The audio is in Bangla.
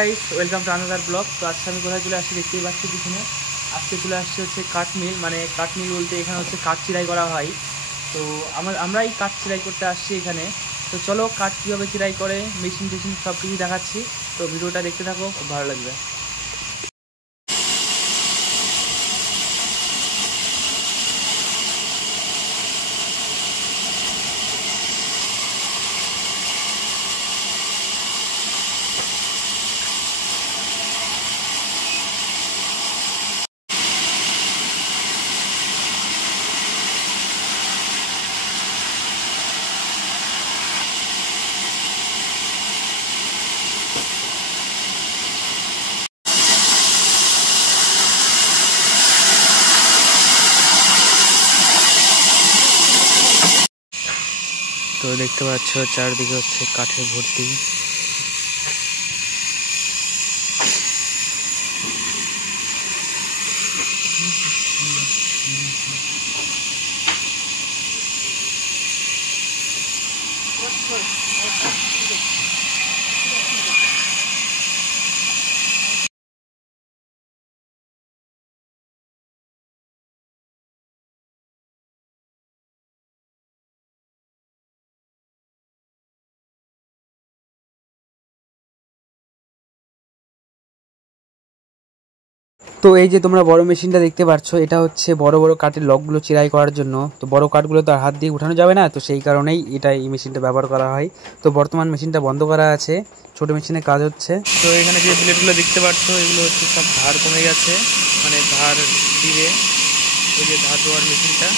Guys, welcome to another blog. তো আজকে আমি কোথায় চলে আসছি দেখতেই পাচ্ছি পিছনে। আজকে চলে আসছে হচ্ছে কাঠমিল, মানে কাঠমিল বলতে এখানে হচ্ছে কাঠ চিরাই করা হয়। তো আমরা এই কাঠ চিরাই করতে আসছি এখানে। তো চলো কাঠ কীভাবে চিরাই করে, মেশিন টেশিন সব কিছু দেখাচ্ছি। তো ভিডিওটা দেখতে থাকো, খুব ভালো লাগবে। তো দেখতে পাচ্ছ চারদিকে হচ্ছে কাঠে ভর্তি। তো এই যে তোমরা বড় মেশিনটা দেখতে পাচ্ছ, এটা হচ্ছে বড় বড় কাঠের লকগুলো চিরাই করার জন্য। তো বড় কাঠগুলো তো আর হাত দিয়ে উঠানো যাবে না, তো সেই কারণেই এই মেশিনটা ব্যবহার করা হয়। তো বর্তমান মেশিনটা বন্ধ করা আছে, ছোট মেশিনে কাজ হচ্ছে। তো এখানে যে প্লেটগুলো দেখতে পাচ্ছ, এগুলো হচ্ছে সব ধার কমে গেছে, মানে ধার দিবে ওই যে ধার দেওয়ার মেশিনটা।